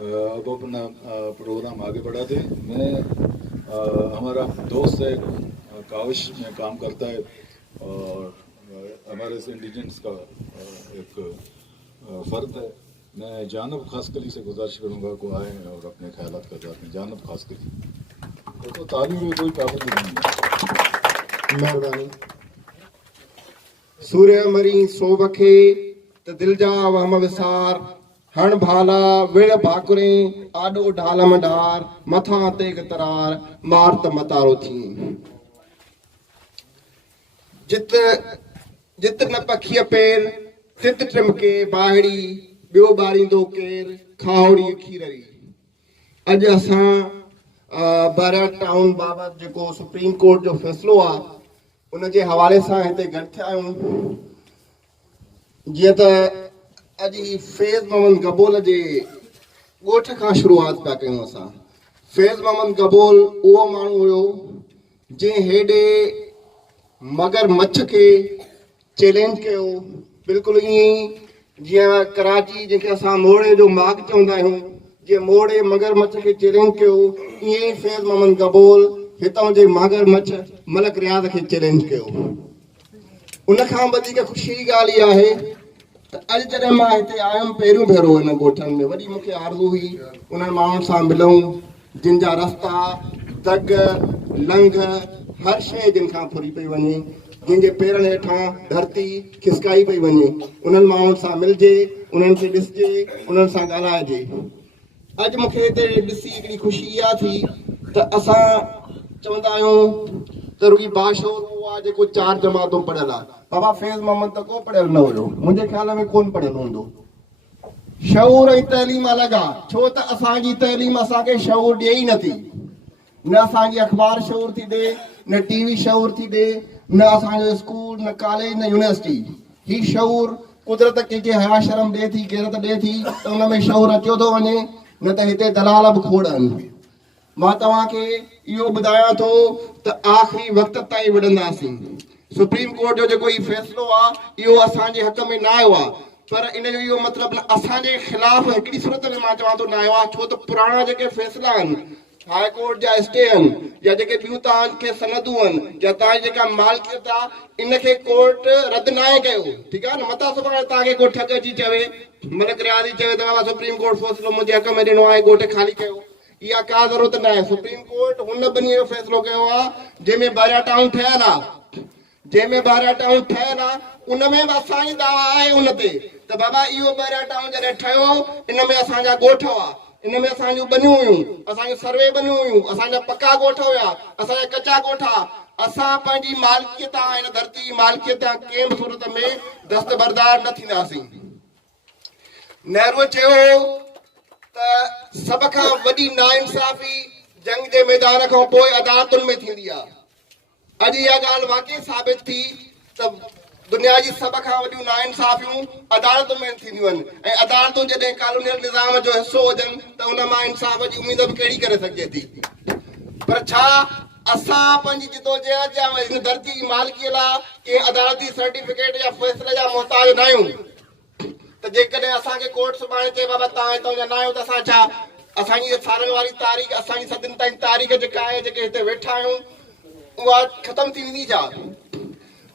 अब अपना प्रोग्राम आगे बढ़ाते हैं। मैं हमारा दोस्त है, काविश में काम करता है और हमारे इंडिजेंस का एक फ़र्द है। मैं जानब खासकली से गुजारिश करूँगा को आए और अपने ख्यालात का जाते हैं। जानब खासकली तो तालीम में कोई पाबंदी नहीं है। मेहरबानी। सूर्य मरी सोबखे त दिल जा वहम विसार हण भाला विण भाकुरे आडो ढालम ढार मथा तेग तरार मार त मतारो थी जित जित न पखीअ पेर तित टिमके बाहिड़ी ॿियो ॿारींदो केर खावड़ी खीररी। अॼु असां बारिया टाउन बाबति जेको सुप्रीम कोर्ट जो फ़ैसिलो आहे उन जे हवाले सां हिते गॾु थिया आहियूं। जीअं त अॼु ही फैज़ मोहम्मद गबोल जे ॻोठ खां शुरूआत पिया कयूं असां। फैज़ मोहम्मद गबोल उहो माण्हू हुयो जंहिं हेॾे मगरमच्छ खे चैलेंज कयो, बिल्कुलु ईअं ई जीअं कराची जंहिंखे असां मोड़े जो माग चवंदा आहियूं, जीअं मोड़े मगरमच्छ खे चैलेंज कयो, ईअं ई फैज़ मोहम्मद गबोल हितां जे मगरमच्छ मलक रियाज़ खे चैलेंज कयो। उन खां वधीक ख़ुशी जी ॻाल्हि इहा आहे त अॼु जॾहिं मां हिते आयुमि पहिरियों भेरो हिन ॻोठनि में, वॾी मूंखे आरज़ू हुई उन्हनि माण्हुनि सां मिलूं जिन जा रस्ता दग लंघ हर शइ जिन खां फुरी पई वञे, जंहिंजे पेरनि हेठां धरती खिसकाई पई वञे, उन्हनि माण्हुनि सां मिलिजे, उन्हनि खे ॾिसिजे, उन्हनि सां ॻाल्हाइजे। अॼु मूंखे हिते ॾिसी हिकिड़ी ख़ुशी इहा थी त असां चवंदा आहियूं त रुॻी बाशोर उहो आहे जेको 4 जमातूं पढ़ियल आहे। बाबा फैज़ मोहम्मद त को पढ़ियल न हुयो, मुंहिंजे ख़्याल में कोन पढ़ियल हूंदो। शऊर ऐं तइलीम अलॻि आहे, छो त असांजी तइलीम असांखे शऊर ॾिए ई नथी। न असांजी अख़बार शऊर थी ॾिए, न टीवी शऊर थी ॾिए, न असांजो स्कूल, न कॉलेज, न यूनिवर्सिटी। ही शऊर कुदरत कंहिंखे हया शर्म ॾिए थी, गैरत ॾिए थी त उन में शऊर अचियो थो वञे, न त हिते दलाल बि खोड़ आहिनि। मां तव्हांखे इहो ॿुधायां थो त आख़िरी वक़्त ताईं विढ़ंदासीं। सुप्रीम कोर्ट जो जेको हीउ फ़ैसिलो आहे इहो असांजे हक़ में न आयो आहे, पर इन जो इहो मतिलबु न असांजे ख़िलाफ़ हिकिड़ी सूरत में मां चवां थो न आयो आहे, छो त पुराणा जेके फ़ैसिला आहिनि, हाई कोर्ट जा स्टे आहिनि या जेके ॿियूं तव्हांखे सनदूं आहिनि या तव्हांजी जेका मालिकियत आहे, इनखे कोर्ट रद्द न आहे कयो। ठीकु आहे न, मता सुभाणे तव्हांखे को ठग अची चवे, मलक रियाज़ी चवे त बाबा सुप्रीम कोर्ट फ़ैसिलो मुंहिंजे हक़ में ॾिनो आहे, ॻोठ ख़ाली कयो, इहा का ज़रूरत न आहे। सुप्रीम कोर्ट हुन ॿिन्ही जो फ़ैसिलो कयो आहे जंहिंमें बारिया टाउन ठहियल आहे, जंहिंमें बारिया टाउन ठहियल आहे उन में बि असांजी दावा आहे उन ते त बाबा इहो बारिया टाउन जॾहिं ठहियो इन में असांजा ॻोठ हुआ, इन में असांजूं बनियूं हुयूं, असांजूं सर्वे बनियूं हुयूं, असांजा पका ॻोठ हुया, असांजा कचा ॻोठ। असां पंहिंजी मालिकियत हिन धरती जी मालिकियत कंहिं बि सूरत में दस्तबरदार न थींदासीं। नेहरूअ चयो त सभ खां वॾी नाइंसाफ़ी जंग जे मैदान खां पोइ अदालतुनि में थींदी आहे। अॼु इहा ॻाल्हि वाक़ई साबित थी त दुनिया जी सभ खां वॾियूं नाइंसाफ़ियूं अदालतुनि में थींदियूं आहिनि, ऐं अदालतूं जॾहिं कानूनी निज़ाम जो हिसो हुजनि त उन मां इंसाफ़ जी उमेद बि कहिड़ी करे सघिजे थी। पर छा असां पंहिंजी जिदोजहद या हिन धरती जी मालिकीअ लाइ कंहिं अदालती सर्टिफिकेट या फ़ैसिले जा मुहताज न आहियूं? त जेकॾहिं असांखे कोर्ट सुभाणे चए बाबा तव्हां हितां जा न आहियो त असां छा, असांजी सालनि वारी तारीख़, असांजी सदियुनि ताईं तारीख़ जेका आहे, जेके हिते वेठा आहियूं, उहा ख़तमु थी वेंदी छा?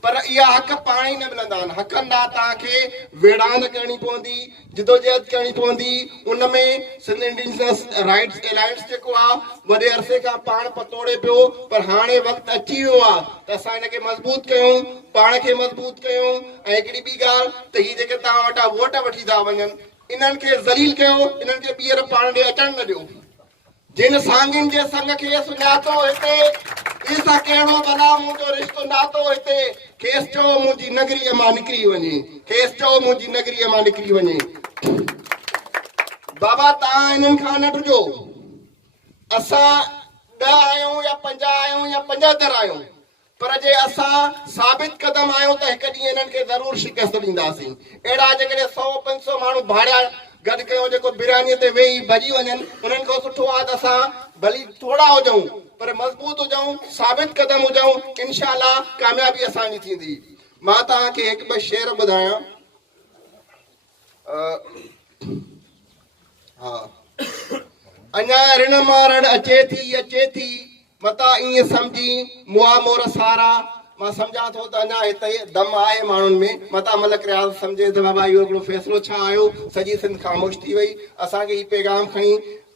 पर इहा हक़ पाण ई न मिलंदा आहिनि। हक़नि लाइ तव्हांखे विड़ांद करणी पवंदी, जिदोजहद करणी पवंदी। उन में सिंध इंडिजिनस राइट्स एलायंस जेको आहे वॾे अरसे खां पाण पतोड़े पियो, पर हाणे वक़्तु अची वियो आहे त असां हिनखे मज़बूत कयूं, पाण खे मज़बूत कयूं। ऐं हिकिड़ी ॿी ॻाल्हि त हीअ जेके तव्हां वटां वोट वठी था वञनि, इन्हनि खे ज़लील कयो, इन्हनि खे ॿीहर पाण ॾे अचणु न ॾियो। जिन सांगिन जे संग खे सुञातो हिते, इसा कहिड़ो भला मुंहिंजो रिश्तो नातो हिते, खेसि चओ मुंहिंजी नगरीअ मां निकिरी वञे, खेसि चओ मुंहिंजी नगरीअ मां निकिरी वञे। बाबा तव्हां हिननि खां न ॾिजो। असां 10 आहियूं या 50 आहियूं या 75 आहियूं, पर जे असां साबित क़दम आहियूं त हिकु ॾींहुं हिननि खे ज़रूरु शिकस्त ॾींदासीं। अहिड़ा जेकॾहिं 100-500 माण्हू भाड़िया गॾु कयूं जेको बिरयानीअ ते वेही भॼी वञनि, उन्हनि खां सुठो आहे त असां भली थोरा हुजूं पर मज़बूत हुजूं, साबित क़दम हुजूं, इंशाअल्लाह कामयाबी असांजी थींदी। मां तव्हांखे हिकु ॿ शेर ॿुधायां। हा, अञा ऋण मारण अचे थी मता ईअं सम्झी मुआ मोर सारा मां सम्झां थो त अञा हिते दम आहे माण्हुनि में मता मलक रियाज़ सम्झे त बाबा इहो हिकिड़ो फ़ैसिलो छा आयो सॼी सिंध ख़ामोश थी वई असांखे ही पैगाम खणी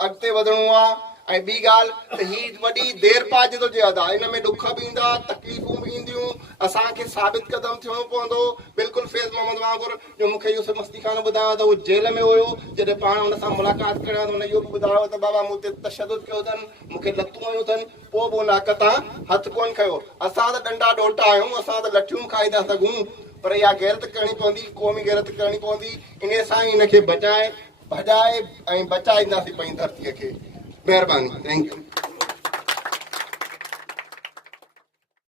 अॻिते वधिणो आहे ऐं ॿी ॻाल्हि त ही वॾी देर पा जदोजहद आहे इन में ॾुख बि ईंदा तकलीफ़ूं बि ईंदियूं असांखे साबित क़दम थियणो पवंदो बिल्कुलु फैज़ मोहम्मद वांगुरु जो मूंखे यूसुफ मस्ती खान ॿुधायो त उहो जेल में हुयो जॾहिं पाण हुन सां मुलाक़ात करियां त हुन इहो बि ॿुधायो त बाबा मूं ते तशदुद कयो अथनि मूंखे लतूं आयूं अथनि पोइ बि उन हक़ तां हथु कोन खयो असां त डंडा ॾोटा आहियूं असां त लठियूं खाई था सघूं पर इहा गैरत करणी पवंदी क़ौमी गैरत करणी पवंदी इन सां ई हिनखे भॼाए ऐं बचाईंदासीं पंहिंजी धरतीअ खे महिरबानी थैंक यू